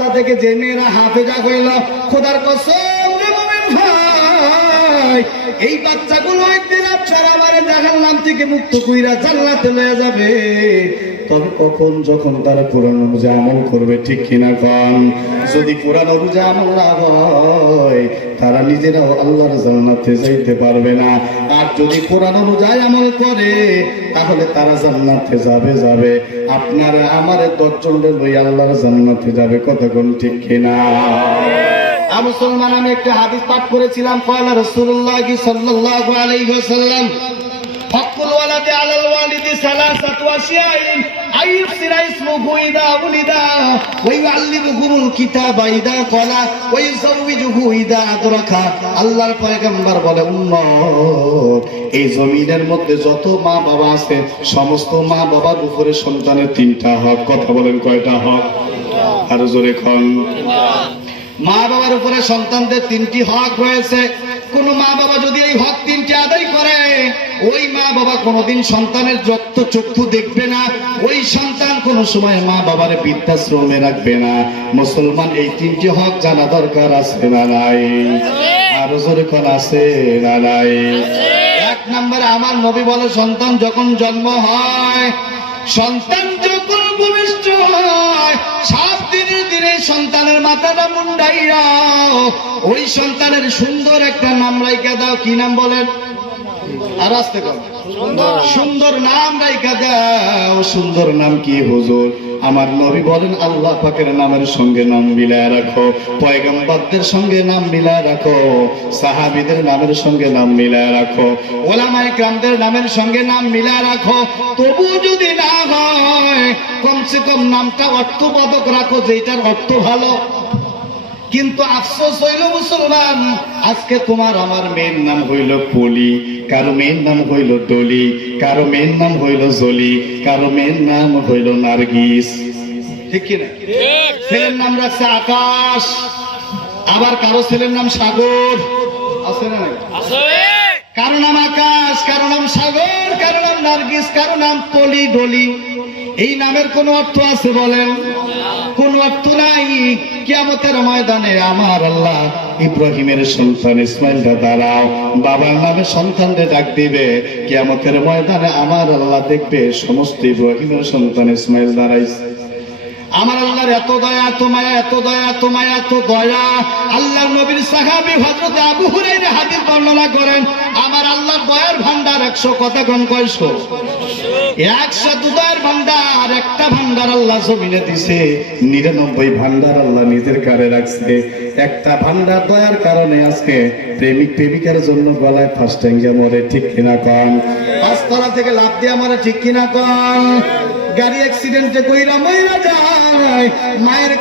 বাচ্চা থেকে যে মেয়েরা হাফেজা হইল, খোদার কসম রে মুমিন ভাই, এই বাচ্চাগুলো একদিন আপনার আমার জাহান্নাম থেকে মুক্ত কইরা জান্নাতে লয়ে যাবে। তবে কখন? যখন তারা কোরআন অনুযায়ী আমল করবে, ঠিক কিনা কন? যদি কোরআন অনুযায়ী আমল না হয়, তারা নিজেরাও আল্লাহর জান্নাতে যাইতে পারবে না। আর যদি কোরআন অনুযায়ী আমল করে, তাহলে তারা জান্নাতে যাবে। আপনারা আমারে 10 জনের লই আল্লাহর জান্নাতে যাবে। কতক্ষণ ঠিক কিনা? মুসলমান, আমি একটা হাদিস পাঠ করেছিলাম। কয়লা রাসূলুল্লাহ সাল্লাল্লাহু আলাইহি ওয়াসাল্লাম, হাক্কুল ওয়ালাদি আলাল ওয়ালিদি সালাসাতু আশিয়াইন আইয়ুসিরা ইসমুহু ইদা উলিদা ওয়া ইউআল্লিমুহুল কিতাবা ইদা ক্বালা ওয়া ইউযাওয়িজুহু ইদা আদরাকা। আল্লাহর পয়গম্বর বলে, উম্মত, এই জমিনের মধ্যে যত মা বাবা আছে, সমস্ত মা বাবার উপরে সন্তানের 3টা হক। কথা বলেন, কয়টা হক? আরো জোরে কোন। মা বাবার উপরে সন্তানদের 3টি হক রয়েছে। কোন মা বাবা যদি এই হক 3টি আদায় করে, ওই মা বাবা কোনোদিন সন্তানের যত চক্ষু দেখবে না, ওই সন্তান কোনো সময় মা বাবার বৃদ্ধাশ্রমে রাখবে না। মুসলমান, এই 3টি হক জানা দরকার আছে না নাই? আরো জোরে কোন আছে না নাই? 1 নম্বরে আমার নবী বলে, সন্তান যখন জন্ম হয়, সন্তান যখন ভূমিষ্ঠ হয়, 7 দিনের দিনে সন্তানের মাথাটা মুন্ডাইয়া ওই সন্তানের সুন্দর একটা নাম রাইখা দাও। কি নাম বলেন? আর আস্তে কর। সুন্দর নাম রাইখা দাও। সুন্দর নাম কি হুজুর? আমার নবী বলেন, আল্লাহ পাকের নামের সঙ্গে নাম মিলায় রাখো, পয়গম্বরদের সঙ্গে নাম মিলায় রাখো, সাহাবীদের নামের সঙ্গে নাম মিলায় রাখো, ওলামায়ে কেরামদের নামের সঙ্গে নাম মিলায় রাখো। তবু যদি না হয়, কমসে কম নামটা অর্থবোধক রাখো, যেটার অর্থ ভালো। কিন্তু আফসোস হইল মুসলমান, আজকে তোমার আমার মেয়ের নাম হইল পলি, কারো মেয়ের নাম হইল ডলি, কারো মেয়ের নাম হইল জলি, কারো মেয়ের নাম হইল নার্গিস। ঠিক কিনা? ছেলের নাম রাখছে আকাশ, আবার কারো ছেলের নাম সাগর। আছে না? কারো নাম আকাশ, কারো নাম সাগর, কারো নাম নার্গিস, কারো নাম পলি, ডলি। এই নামের কোন অর্থ আছে বলেন? কোন অর্থ নাই। কিয়ামতের ময়দানে আমার আল্লাহ ইব্রাহিমের সন্তান ইসমাইলকে দাঁড়াও, বাবার নামে সন্তানকে ডাক দিবে। কিয়ামতের ময়দানে আমার আল্লাহ দেখবে সমস্ত ইব্রাহিমের সন্তান ইসমাইল দাঁড়াইছে। আমার আল্লাহর এত দয়া, এত মায়া, এত দয়া, এত মায়া, এত দয়া। আল্লাহর নবীর সাহাবী হযরত আবু হুরায়রা হাদিস বর্ণনা করেন, আমার আল্লাহর দয়ার ভান্ডার 100। কথা কোন কয়শো? 100 দয়ার ভান্ডার। একটা ভান্ডার আল্লাহ জমিনে দিছে, 99 ভান্ডার আল্লাহ নিজের কারে রাখছে। একটা ভান্ডার দয়ার কারণে আজকে প্রেমিক প্রেমিকার জন্য গলায় ফাঁস টাঙ্গিয়া মরে। ঠিক কিনা কন? 5 তলা থেকে লাফ দিয়া মরে। ঠিক কিনা কন? গাড়ি অ্যাক্সিডেন্টে কইরা মইরা যায়, মায়ের